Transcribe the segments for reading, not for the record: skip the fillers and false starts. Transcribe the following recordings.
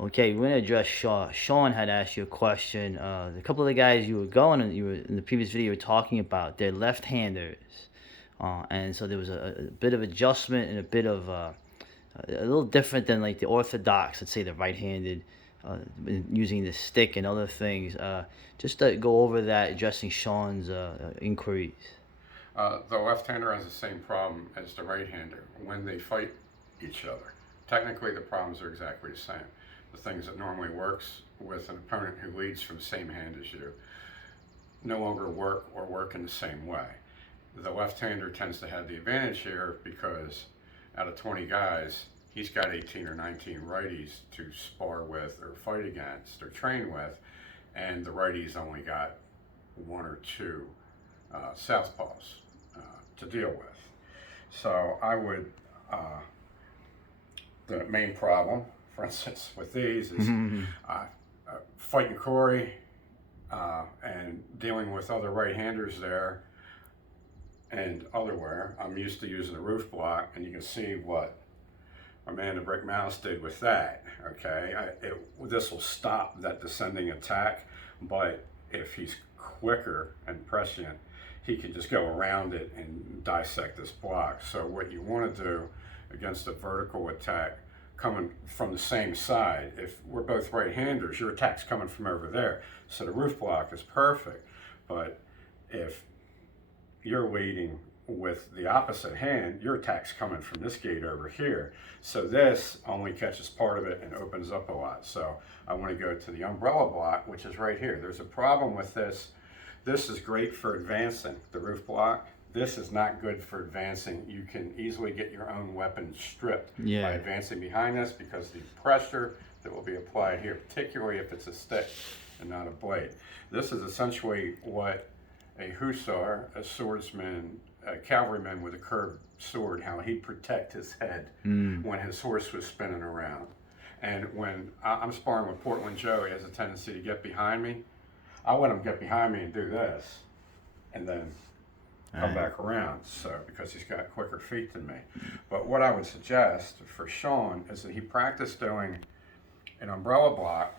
Okay, we're gonna address Shaw. Sean had asked you a question. A couple of the guys you were going and you were in the previous video you were talking about, they're left-handers, and so there was a bit of adjustment and a bit of a little different than like the orthodox. Let's say the right-handed, using the stick and other things. Just to go over that, addressing Sean's inquiries. The left-hander has the same problem as the right-hander when they fight each other. Technically, the problems are exactly the same. The things that normally works with an opponent who leads from the same hand as you no longer work or work in the same way. The left-hander tends to have the advantage here because out of 20 guys, he's got 18 or 19 righties to spar with or fight against or train with, and the righties only got one or two southpaws to deal with. So I would, the main problem, for instance, with these is fighting Corey and dealing with other right-handers there and otherwhere. I'm used to using a roof block, and you can see what my man the Brick Mouse did with that. Okay, this will stop that descending attack, but if he's quicker and prescient, he can just go around it and dissect this block. So what you want to do against a vertical attack coming from the same side, if we're both right-handers, your attack's coming from over there. So the roof block is perfect. But if you're leading with the opposite hand, your attack's coming from this gate over here. So this only catches part of it and opens up a lot. So I want to go to the umbrella block, which is right here. There's a problem with this. This is great for advancing the roof block. This is not good for advancing. You can easily get your own weapon stripped by advancing behind this because the pressure that will be applied here, particularly if it's a stick and not a blade. This is essentially what a hussar, a swordsman, a cavalryman with a curved sword, how he'd protect his head when his horse was spinning around. And when I'm sparring with Portland Joe, he has a tendency to get behind me. I let him get behind me and do this, and then come back around, so because he's got quicker feet than me. But what I would suggest for Sean is that he practice doing an umbrella block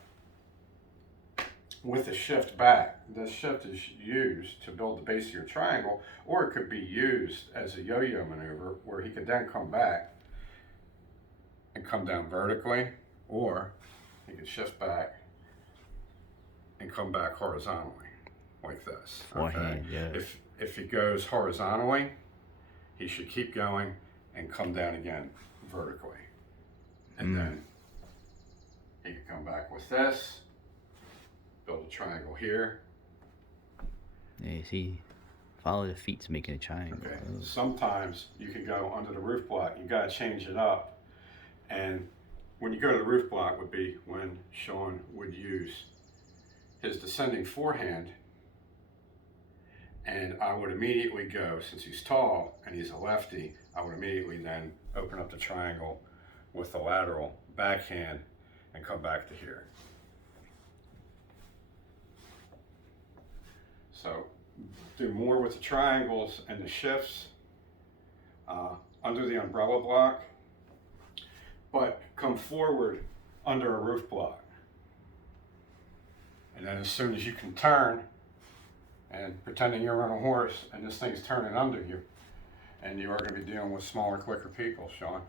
with a shift back. This shift is used to build the base of your triangle, or it could be used as a yo-yo maneuver where he could then come back and come down vertically, or he could shift back and come back horizontally like this. Forehand, yeah. If he goes horizontally, he should keep going and come down again vertically. And then he can come back with this, build a triangle here. Yeah, see, follow the feet to making a triangle. Okay. Sometimes you can go under the roof block. You got to change it up. And when you go to the roof block would be when Sean would use his descending forehand, and I would immediately go, since he's tall and he's a lefty, I would immediately then open up the triangle with the lateral backhand and come back to here. So do more with the triangles and the shifts under the umbrella block, but come forward under a roof block. And then as soon as you can turn, and pretending you're on a horse and this thing's turning under you, and you are going to be dealing with smaller, quicker people, Sean,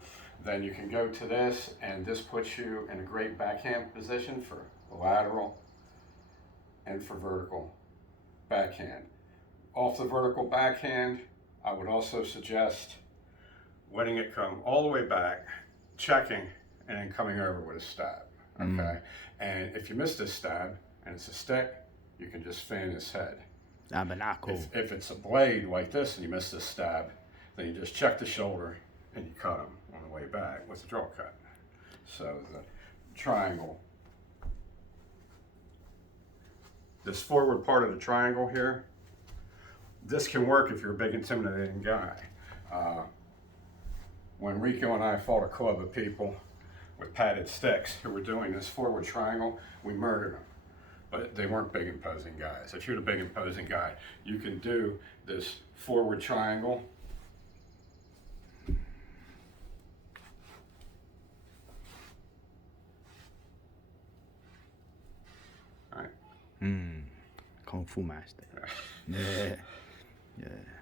then you can go to this, and this puts you in a great backhand position for lateral and for vertical backhand. Off the vertical backhand, I would also suggest letting it come all the way back, checking, and then coming over with a stab, okay? And if you miss this stab, and it's a stick, you can just fan his head. If it's a blade like this and you miss this stab, then you just check the shoulder and you cut him on the way back with a draw cut. So the triangle, this forward part of the triangle here, this can work if you're a big intimidating guy. When Rico and I fought a club of people with padded sticks who were doing this forward triangle, we murdered them. But they weren't big imposing guys. If you're the big imposing guy, you can do this forward triangle Kung Fu master. Yeah. Yeah.